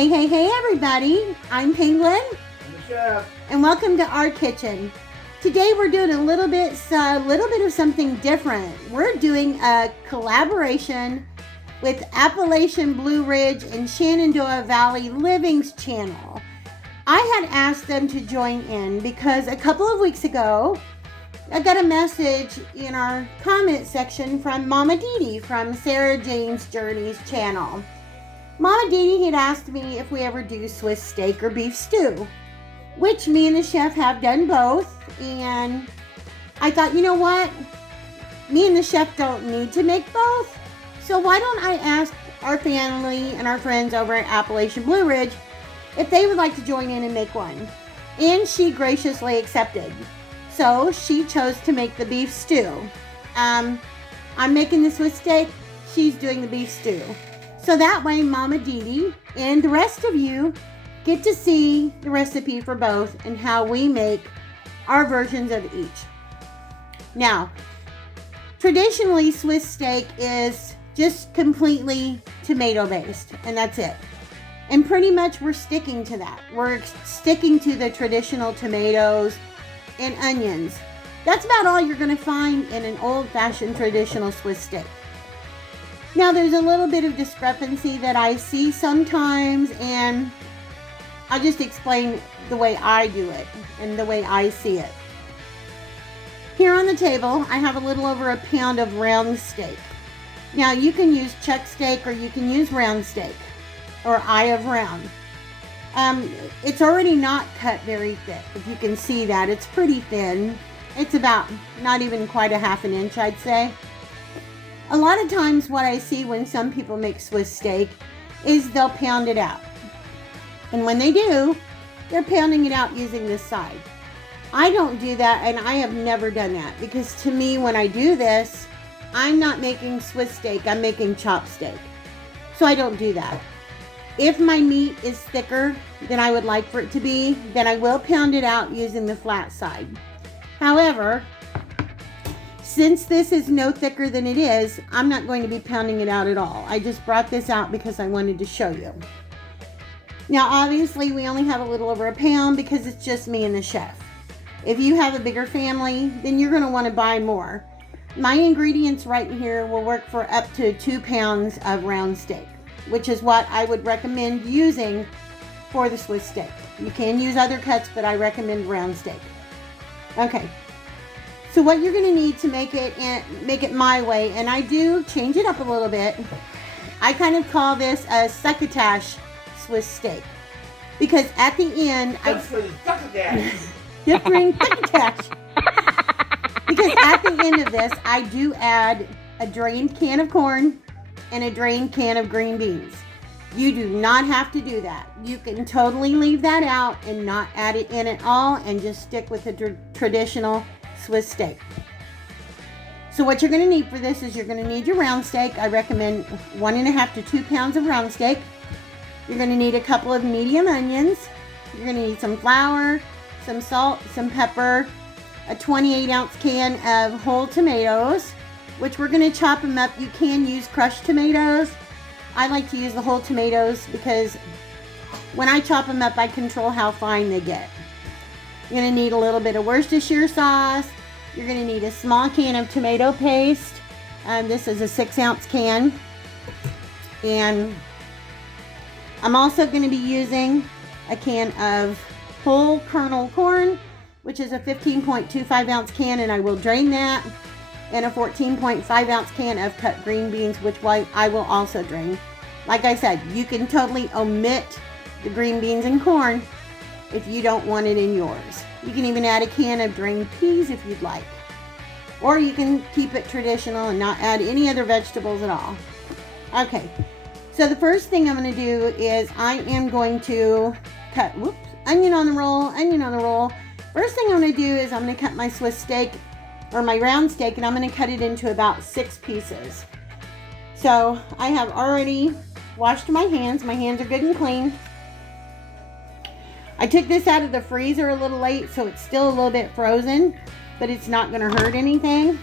Hey everybody, I'm Penguin. I'm the chef. And welcome to our kitchen. Today we're doing a little bit of something different. We're doing a collaboration with Appalachian-Blue Ridge and Shenandoah Valley Living's channel. I had asked them to join in because a couple of weeks ago, I got a message in our comment section from Mama Dee from Sara Jane's Journeys channel. Mama Dee had asked me if we ever do Swiss steak or beef stew, which me and the chef have done both, and I thought, you know what? Me and the chef don't need to make both, so why don't I ask our family and our friends over at Appalachian-Blue Ridge if they would like to join in and make one. And she graciously accepted. So she chose to make the beef stew. I'm making the Swiss steak, she's doing the beef stew. So that way Mama Dee and the rest of you get to see the recipe for both and how we make our versions of each. Now, traditionally Swiss steak is just completely tomato based, and that's it. And pretty much we're sticking to that. We're sticking to the traditional tomatoes and onions. That's about all you're going to find in an old-fashioned traditional Swiss steak. Now there's a little bit of discrepancy that I see sometimes, and I'll just explain the way I do it and the way I see it. Here on the table I have a little over a pound of round steak. Now you can use chuck steak or you can use round steak or eye of round. It's already not cut very thick. If you can see that, it's pretty thin. It's about not even quite a half an inch, I'd say. A lot of times what I see when some people make Swiss steak is they'll pound it out. And when they do, they're pounding it out using this side. I don't do that, and I have never done that, because to me when I do this, I'm not making Swiss steak, I'm making chopped steak. So I don't do that. If my meat is thicker than I would like for it to be, then I will pound it out using the flat side. However, since this is no thicker than it is, I'm not going to be pounding it out at all. I just brought this out because I wanted to show you. Now obviously we only have a little over a pound because it's just me and the chef. If you have a bigger family, then you're going to want to buy more. My ingredients right here will work for up to 2 pounds of round steak, which is what I would recommend using for the Swiss steak. You can use other cuts, but I recommend round steak. Okay. So what you're going to need to make it my way, and I do change it up a little bit. I kind of call this a succotash Swiss steak, because at the end different succotash. Because at the end of this, I do add a drained can of corn and a drained can of green beans. You do not have to do that. You can totally leave that out and not add it in at all, and just stick with the traditional Swiss steak. So what you're going to need for this is you're going to need your round steak. I recommend 1.5 to 2 pounds of round steak. You're going to need a couple of medium onions. You're going to need some flour, some salt, some pepper, a 28-ounce can of whole tomatoes, which we're going to chop them up. You can use crushed tomatoes. I like to use the whole tomatoes because when I chop them up, I control how fine they get. You're going to need a little bit of Worcestershire sauce. You're going to need a small can of tomato paste. This is a 6-ounce can. And I'm also going to be using a can of whole kernel corn, which is a 15.25-ounce can, and I will drain that. And a 14.5-ounce can of cut green beans, which I will also drain. Like I said, you can totally omit the green beans and corn if you don't want it in yours. You can even add a can of drained peas if you'd like. Or you can keep it traditional and not add any other vegetables at all. Okay, so the first thing I'm going to do is I am going to cut, onion on the roll. First thing I'm going to do is I'm going to cut my Swiss steak, or my round steak, and I'm going to cut it into about 6 pieces. So I have already washed my hands. My hands are good and clean. I took this out of the freezer a little late, so it's still a little bit frozen, but it's not going to hurt anything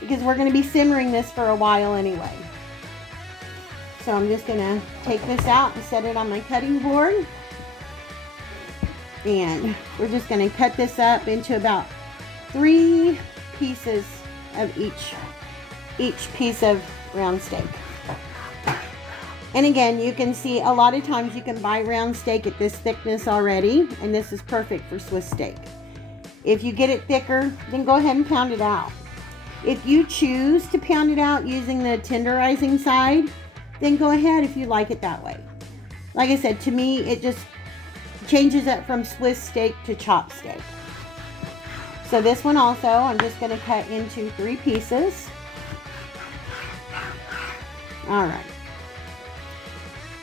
because we're going to be simmering this for a while anyway. So I'm just gonna take this out and set it on my cutting board. And we're just gonna cut this up into about 3 pieces of each piece of round steak. And again, you can see a lot of times you can buy round steak at this thickness already, and this is perfect for Swiss steak. If you get it thicker, then go ahead and pound it out. If you choose to pound it out using the tenderizing side, then go ahead if you like it that way. Like I said, to me, it just changes it from Swiss steak to chopped steak. So this one also, I'm just going to cut into 3 pieces. All right.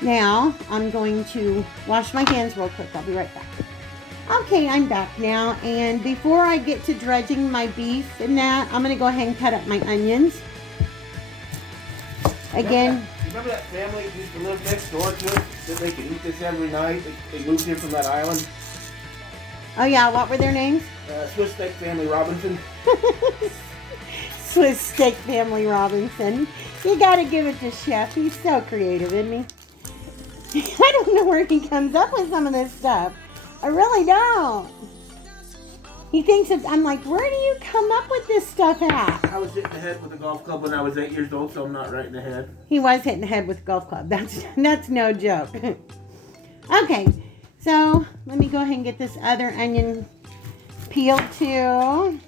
Now, I'm going to wash my hands real quick. I'll be right back. Okay, I'm back now. And before I get to dredging my beef and that, I'm going to go ahead and cut up my onions. Again. Remember that family that used to live next door to us? That they could eat this every night? They moved here from that island. Oh yeah, what were their names? Swiss Steak Family Robinson. Swiss Steak Family Robinson. You gotta give it to Chef. He's so creative, isn't he? I don't know where he comes up with some of this stuff. I really don't. He thinks that I'm like, where do you come up with this stuff at? I was hitting the head with a golf club when I was 8 years old, so I'm not right in the head. He was hitting the head with a golf club. That's no joke. Okay, so let me go ahead and get this other onion peeled too.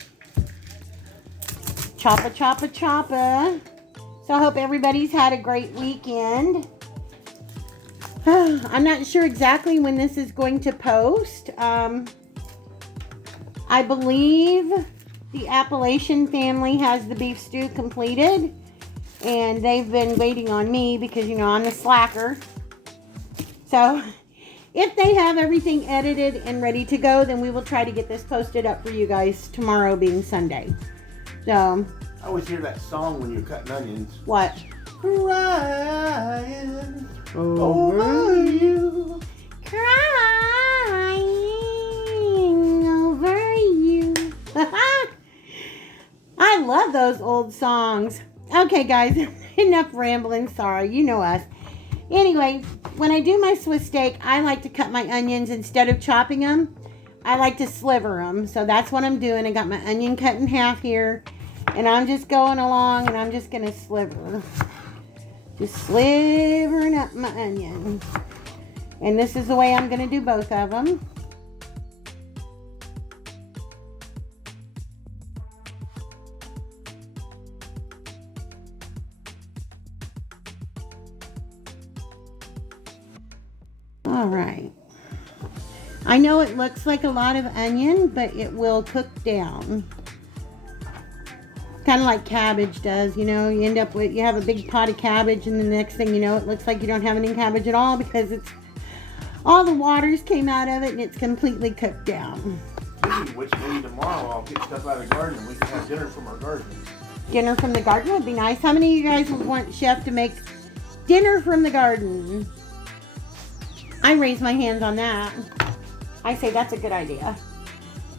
Choppa, choppa, choppa. So I hope everybody's had a great weekend. I'm not sure exactly when this is going to post. I believe the Appalachian family has the beef stew completed, and they've been waiting on me because, you know, I'm the slacker. So if they have everything edited and ready to go, then we will try to get this posted up for you guys tomorrow being Sunday. So I always hear that song when you're cutting onions. what? Crying over you. Crying over you. I love those old songs. Okay, guys, enough rambling. Sorry, you know us. Anyway, when I do my Swiss steak, I like to cut my onions instead of chopping them. I like to sliver them. So that's what I'm doing. I got my onion cut in half here, and I'm just going along, and I'm just going to sliver. Just slivering up my onion. And this is the way I'm going to do both of them. All right. I know it looks like a lot of onion, but it will cook down. Kind of like cabbage does, you know. You end up with, you have a big pot of cabbage, and the next thing you know, it looks like you don't have any cabbage at all because it's all the waters came out of it and it's completely cooked down. Which maybe tomorrow I'll get stuff out of the garden and we can have dinner from our garden. Dinner from the garden would be nice. How many of you guys would want Chef to make dinner from the garden? I raise my hands on that. I say that's a good idea.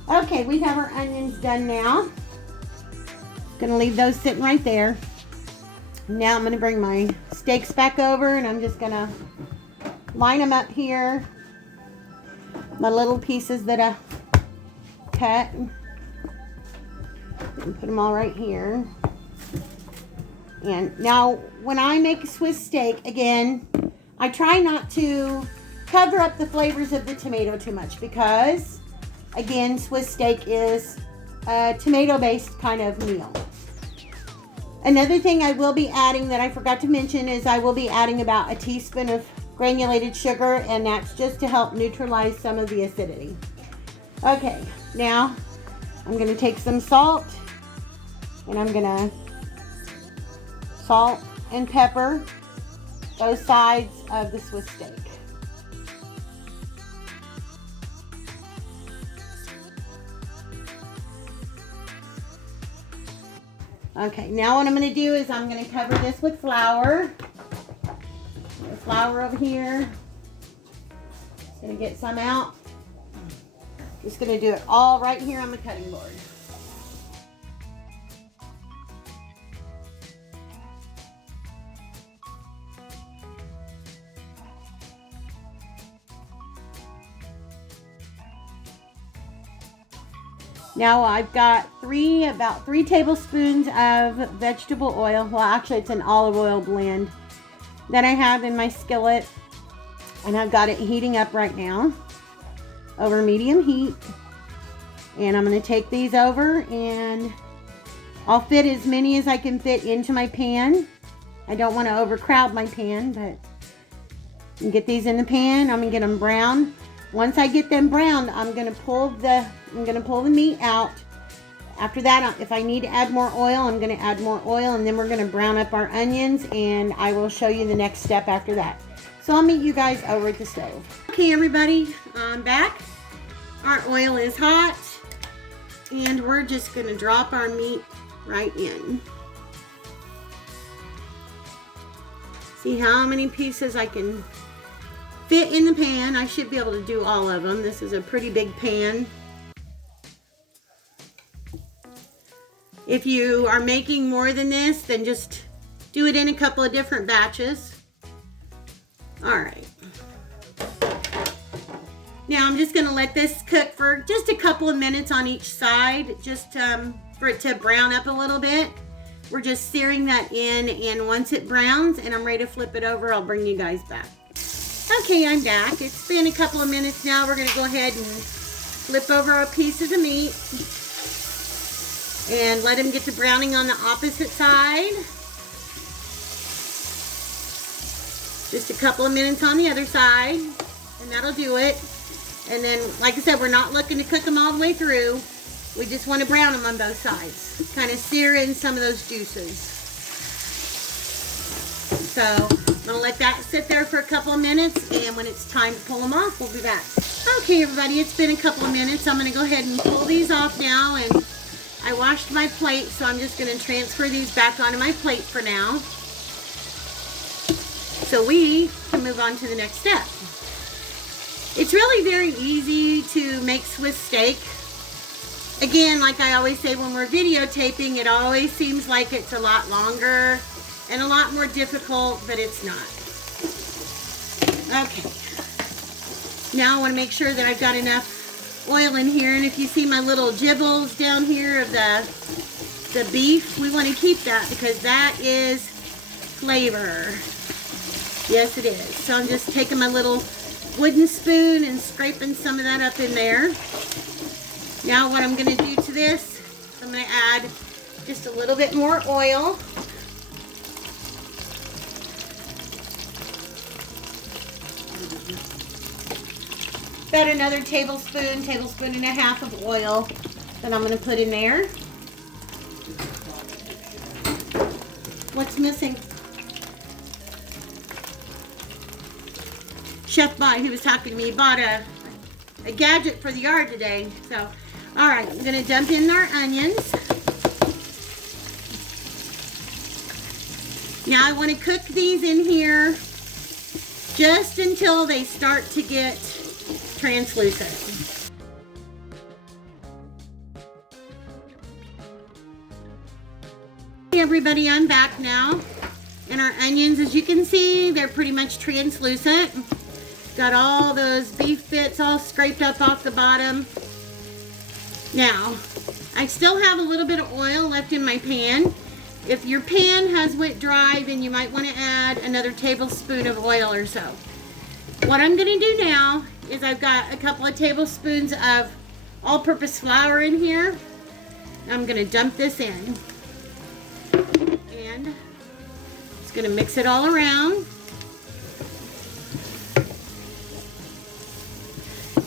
Okay, we have our onions done now. Gonna leave those sitting right there. Now I'm gonna bring my steaks back over, and I'm just gonna line them up here. My little pieces that I cut. And put them all right here. And now when I make a Swiss steak, again, I try not to cover up the flavors of the tomato too much because, again, Swiss steak is a tomato-based kind of meal. Another thing I will be adding that I forgot to mention is I will be adding about a teaspoon of granulated sugar, and that's just to help neutralize some of the acidity. Okay, now I'm going to take some salt, and I'm going to salt and pepper both sides of the Swiss steak. Okay, now what I'm going to do is I'm going to cover this with flour. The flour over here. Just going to get some out. Just going to do it all right here on the cutting board. Now I've got about 3 tablespoons of vegetable oil. Well, actually it's an olive oil blend that I have in my skillet. And I've got it heating up right now over medium heat. And I'm going to take these over and I'll fit as many as I can fit into my pan. I don't want to overcrowd my pan, but and get these in the pan. I'm going to get them brown. Once I get them brown, I'm going to pull the meat out. After that, if I need to add more oil, I'm going to add more oil, and then we're going to brown up our onions, and I will show you the next step after that. So I'll meet you guys over at the stove. Okay, everybody, I'm back. Our oil is hot, and we're just going to drop our meat right in. See how many pieces I can fit in the pan. I should be able to do all of them. This is a pretty big pan. If you are making more than this, then just do it in a couple of different batches. All right. Now I'm just gonna let this cook for just a couple of minutes on each side, just for it to brown up a little bit. We're just searing that in, and once it browns and I'm ready to flip it over, I'll bring you guys back. Okay, I'm back. It's been a couple of minutes now. We're gonna go ahead and flip over our pieces of meat and let them get to browning on the opposite side. Just a couple of minutes on the other side, and that'll do it. And then, like I said, we're not looking to cook them all the way through. We just want to brown them on both sides. Kind of sear in some of those juices. So I'm going to let that sit there for a couple of minutes, and when it's time to pull them off, we'll be back. Okay, everybody, it's been a couple of minutes. I'm going to go ahead and pull these off now, and I washed my plate, so I'm just going to transfer these back onto my plate for now, so we can move on to the next step. It's really very easy to make Swiss steak. Again, like I always say when we're videotaping, it always seems like it's a lot longer and a lot more difficult, but it's not. Okay. Now I want to make sure that I've got enough oil in here, and if you see my little gibbles down here of the beef, we want to keep that because that is flavor. Yes, it is. So I'm just taking my little wooden spoon and scraping some of that up in there. Now what I'm going to do to this, I'm going to add just a little bit more oil. About another tablespoon and a half of oil that I'm going to put in there. What's missing? Chef Bot, he was talking to me, he bought a gadget for the yard today. So, all right, I'm going to dump in our onions. Now I want to cook these in here just until they start to get translucent. Hey everybody, I'm back now. And our onions, as you can see, they're pretty much translucent. Got all those beef bits all scraped up off the bottom. Now, I still have a little bit of oil left in my pan. If your pan has went dry, then you might want to add another tablespoon of oil or so. What I'm going to do now is I've got a couple of tablespoons of all-purpose flour in here. I'm going to dump this in. And just going to mix it all around.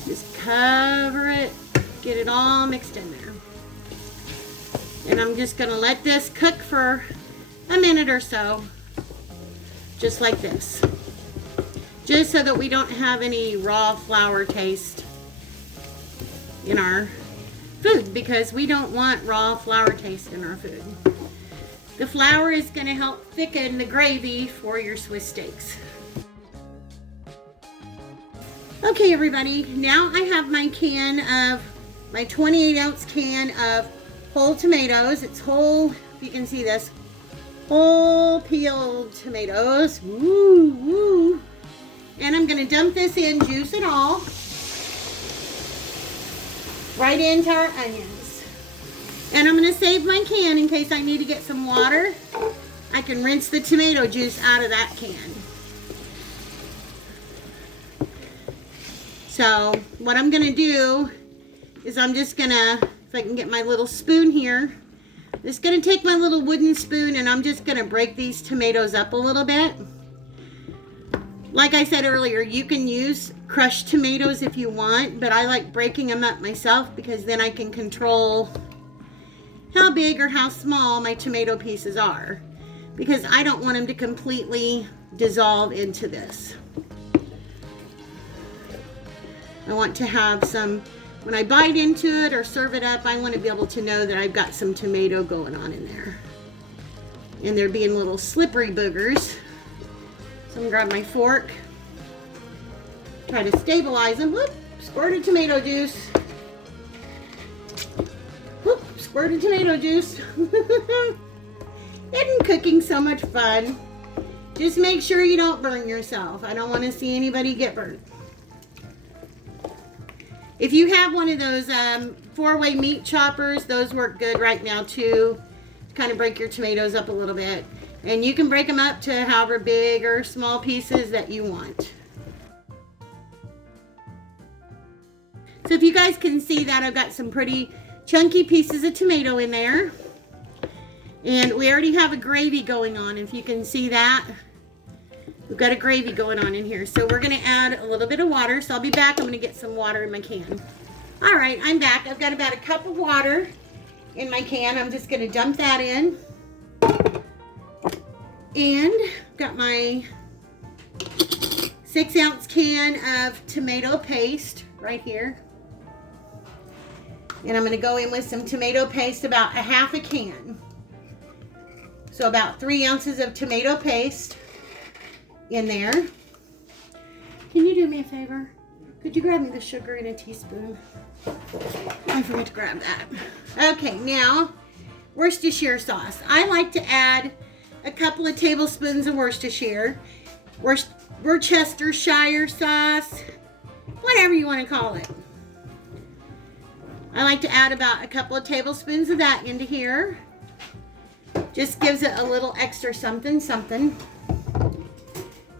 Just cover it, get it all mixed in there. And I'm just going to let this cook for a minute or so, just like this. Just so that we don't have any raw flour taste in our food, because we don't want raw flour taste in our food. The flour is going to help thicken the gravy for your Swiss steaks. Okay everybody, now I have my 28-ounce can of whole tomatoes. It's whole, if you can see this, whole peeled tomatoes. Woo, woo. And I'm going to dump this in, juice and all, right into our onions. And I'm gonna save my can in case I need to get some water. I can rinse the tomato juice out of that can. So what I'm gonna do is I'm just gonna, if I can get my little spoon here, I'm just gonna take my little wooden spoon and I'm just gonna break these tomatoes up a little bit. Like I said earlier, you can use crushed tomatoes if you want, but I like breaking them up myself because then I can control how big or how small my tomato pieces are, because I don't want them to completely dissolve into this. I want to have some, when I bite into it or serve it up, I want to be able to know that I've got some tomato going on in there. And they're being little slippery boogers. So I'm gonna grab my fork, try to stabilize them. Whoop, squirted tomato juice. Whoop, squirted tomato juice. Isn't cooking so much fun? Just make sure you don't burn yourself. I don't want to see anybody get burnt. If you have one of those 4-way meat choppers, those work good right now too. Kind of break your tomatoes up a little bit. And you can break them up to however big or small pieces that you want. So if you guys can see that, I've got some pretty chunky pieces of tomato in there. And we already have a gravy going on, if you can see that. We've got a gravy going on in here. So we're gonna add a little bit of water. So I'll be back, I'm gonna get some water in my can. All right, I'm back. I've got about a cup of water in my can. I'm just gonna dump that in. And got my 6-ounce can of tomato paste right here. And I'm gonna go in with some tomato paste, about a half a can. So about 3 ounces of tomato paste in there. Can you do me a favor? Could you grab me the sugar in a teaspoon? I forgot to grab that. Okay, now Worcestershire sauce. I like to add a couple of tablespoons of Worcestershire, Worcestershire sauce, whatever you want to call it. I like to add about a couple of tablespoons of that into here. Just gives it a little extra something, something.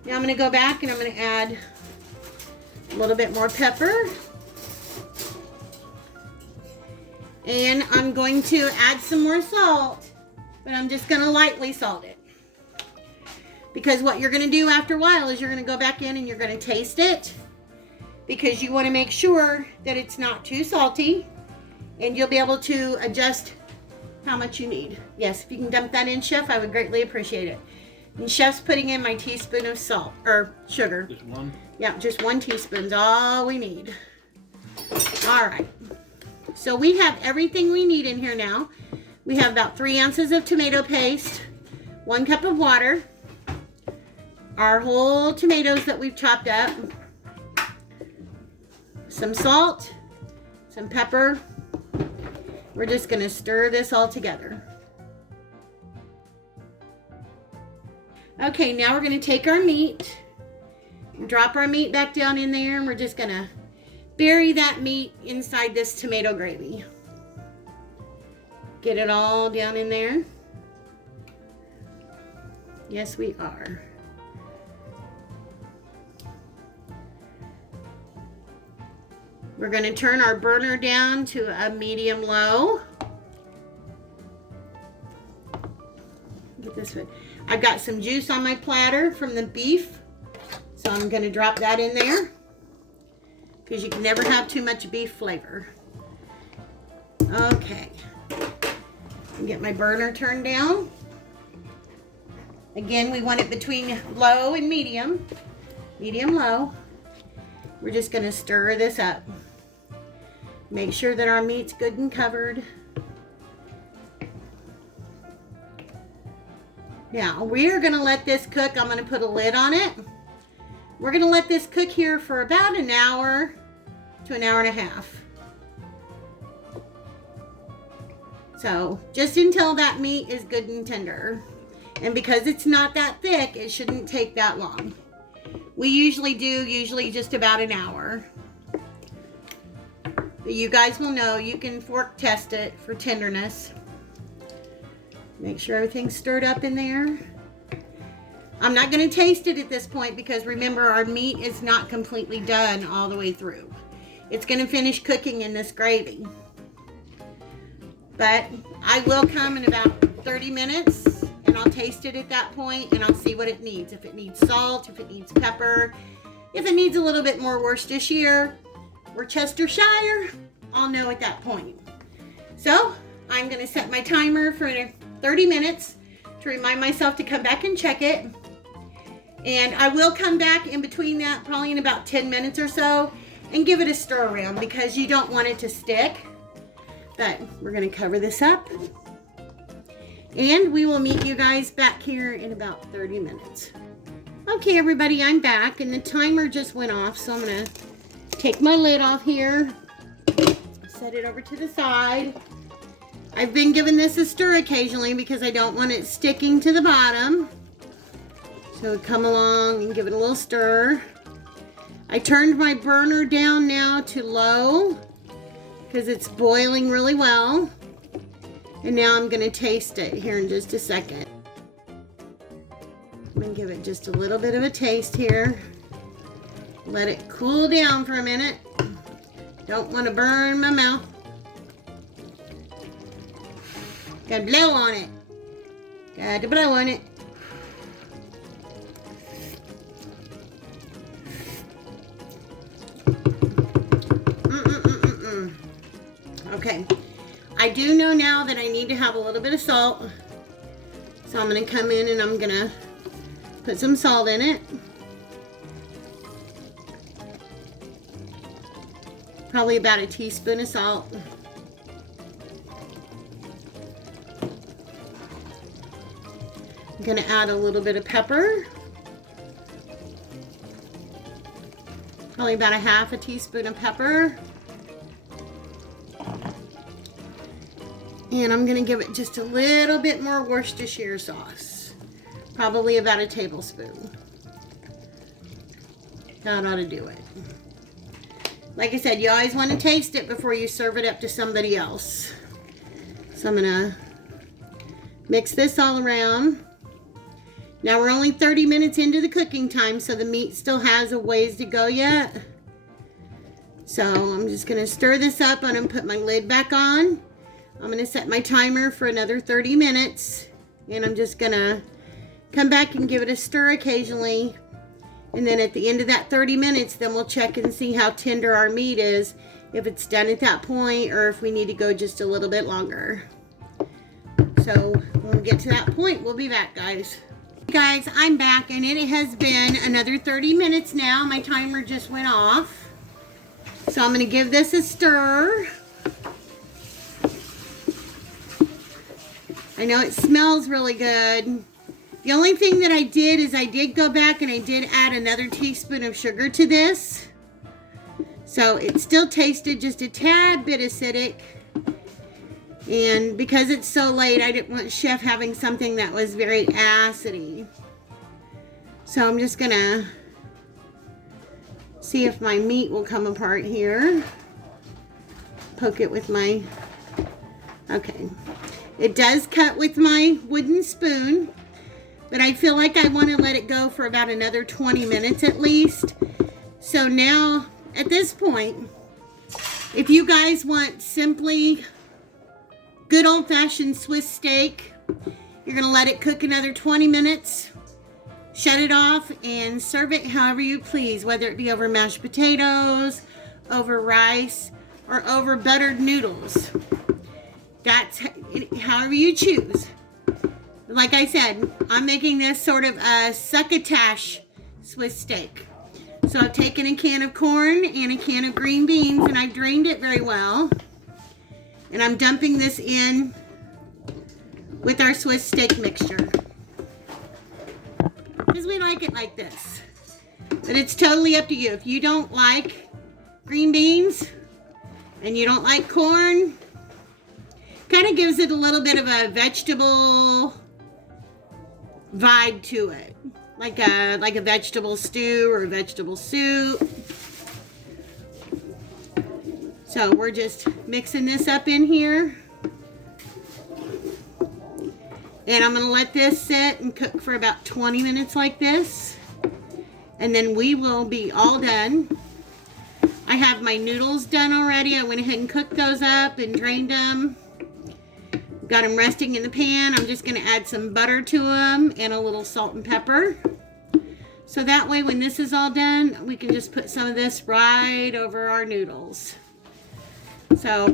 Now I'm going to go back and I'm going to add a little bit more pepper. And I'm going to add some more salt, but I'm just going to lightly salt it. Because what you're going to do after a while is you're going to go back in and you're going to taste it, because you want to make sure that it's not too salty, and you'll be able to adjust how much you need. Yes, if you can dump that in, Chef, I would greatly appreciate it. And Chef's putting in my teaspoon of salt, or sugar. Just one? Yeah, just 1 teaspoon's all we need. All right. So we have everything we need in here now. We have about 3 ounces of tomato paste, 1 cup of water, our whole tomatoes that we've chopped up, some salt, some pepper. We're just gonna stir this all together. Okay, now we're gonna take our meat, drop our meat back down in there, and we're just gonna bury that meat inside this tomato gravy. Get it all down in there. Yes, we are. We're going to turn our burner down to a medium-low. Get this one. I've got some juice on my platter from the beef, so I'm going to drop that in there, because you can never have too much beef flavor. Okay. Get my burner turned down. Again, we want it between low and medium. Medium-low. We're just going to stir this up. Make sure that our meat's good and covered. Now, we are going to let this cook. I'm going to put a lid on it. We're going to let this cook here for about an hour to an hour and a half. So, just until that meat is good and tender. And because it's not that thick, it shouldn't take that long. We usually do just about an hour. But you guys will know you can fork test it for tenderness. Make sure everything's stirred up in there. I'm not going to taste it at this point because remember, our meat is not completely done all the way through. It's going to finish cooking in this gravy. But I will come in about 30 minutes and I'll taste it at that point and I'll see what it needs. If it needs salt, if it needs pepper, if it needs a little bit more Worcestershire, I'll know at that point. So I'm going to set my timer for 30 minutes to remind myself to come back and check it. And I will come back in between that, probably in about 10 minutes or so, and give it a stir around because you don't want it to stick. But we're going to cover this up. And we will meet you guys back here in about 30 minutes. Okay, everybody, I'm back and the timer just went off. So I'm going to take my lid off here, set it over to the side. I've been giving this a stir occasionally because I don't want it sticking to the bottom. So come along and give it a little stir. I turned my burner down now to low because it's boiling really well. And now I'm going to taste it here in just a second. I'm going to give it just a little bit of a taste here. Let it cool down for a minute. Don't want to burn my mouth. Gotta blow on it. Gotta blow on it. Okay. I do know now that I need to have a little bit of salt. So I'm going to come in and I'm going to put some salt in it. Probably about a teaspoon of salt. I'm going to add a little bit of pepper. Probably about a half a teaspoon of pepper. And I'm going to give it just a little bit more Worcestershire sauce. Probably about a tablespoon. That ought to do it. Like I said, you always want to taste it before you serve it up to somebody else. So I'm going to mix this all around. Now we're only 30 minutes into the cooking time, so the meat still has a ways to go yet. So I'm just going to stir this up and I'm going to put my lid back on. I'm going to set my timer for another 30 minutes. And I'm just going to come back and give it a stir occasionally. And then at the end of that 30 minutes, then we'll check and see how tender our meat is. If it's done at that point or if we need to go just a little bit longer. So when we get to that point, we'll be back, guys. Guys, I'm back and it has been another 30 minutes now. My timer just went off. So I'm going to give this a stir. I know it smells really good. The only thing that I did is I did go back and I did add another teaspoon of sugar to this. So it still tasted just a tad bit acidic. And because it's so late, I didn't want Chef having something that was very acidy. So I'm just gonna see if my meat will come apart here. Poke it with my, okay. It does cut with my wooden spoon, but I feel like I want to let it go for about another 20 minutes at least. So now, at this point, if you guys want simply good old-fashioned Swiss steak, you're going to let it cook another 20 minutes, shut it off, and serve it however you please, whether it be over mashed potatoes, over rice, or over buttered noodles. That's however you choose. Like I said, I'm making this sort of a succotash Swiss steak. So I've taken a can of corn and a can of green beans and I've drained it very well. And I'm dumping this in with our Swiss steak mixture. Because we like it like this. But it's totally up to you. If you don't like green beans and you don't like corn, kind of gives it a little bit of a vegetable vibe to it. Like a vegetable stew or a vegetable soup. So we're just mixing this up in here. And I'm going to let this sit and cook for about 20 minutes like this. And then we will be all done. I have my noodles done already. I went ahead and cooked those up and drained them. Got them resting in the pan. I'm just going to add some butter to them and a little salt and pepper. So that way when this is all done, we can just put some of this right over our noodles. So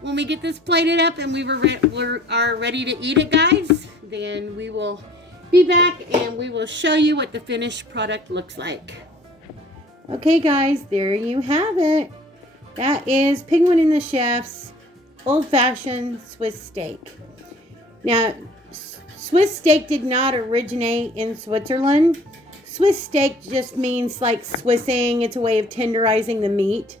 when we get this plated up and we are ready to eat it, guys, then we will be back and we will show you what the finished product looks like. Okay, guys, there you have it. That is Penguin and the Chef's old-fashioned Swiss steak. Now, Swiss steak did not originate in Switzerland. Swiss steak just means like Swissing. It's a way of tenderizing the meat.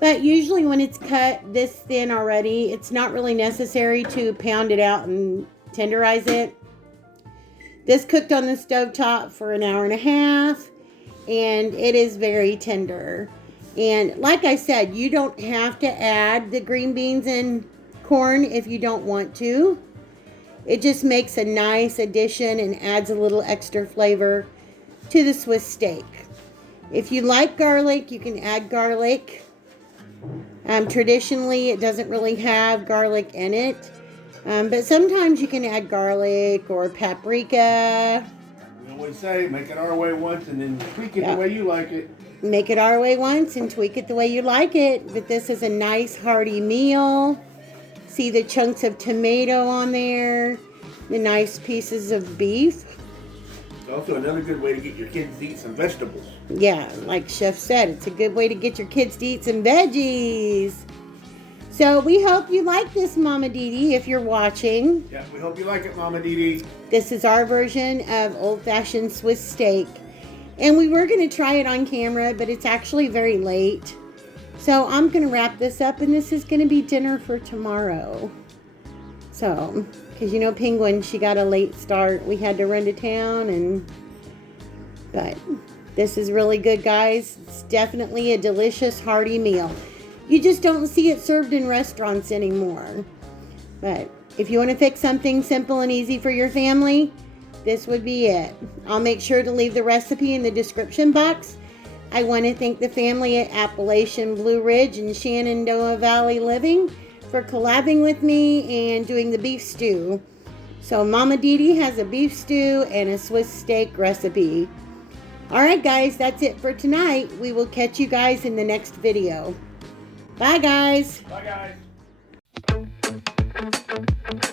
But usually when it's cut this thin already, it's not really necessary to pound it out and tenderize it. This cooked on the stovetop for an hour and a half, and it is very tender. And like I said, you don't have to add the green beans and corn if you don't want to. It just makes a nice addition and adds a little extra flavor to the Swiss steak. If you like garlic, you can add garlic. Traditionally, it doesn't really have garlic in it. But sometimes you can add garlic or paprika. We always say, make it our way once and then tweak it the way you like it. Make it our way once and tweak it the way you like it. But this is a nice hearty meal. See the chunks of tomato on there. The nice pieces of beef. It's also another good way to get your kids to eat some vegetables. Yeah, like Chef said, it's a good way to get your kids to eat some veggies. So we hope you like this, Mama Dee, if you're watching. Yeah, we hope you like it, Mama Dee. This is our version of old-fashioned Swiss steak. And we were going to try it on camera, but it's actually very late. So I'm going to wrap this up, and this is going to be dinner for tomorrow. So, because you know Penguin, she got a late start. We had to run to town, but this is really good, guys. It's definitely a delicious, hearty meal. You just don't see it served in restaurants anymore. But if you want to fix something simple and easy for your family, this would be it. I'll make sure to leave the recipe in the description box. I want to thank the family at Appalachian-Blue Ridge in Shenandoah Valley Living for collabing with me and doing the beef stew. So Mama Dee has a beef stew and a Swiss steak recipe. Alright guys, that's it for tonight. We will catch you guys in the next video. Bye guys. Bye guys.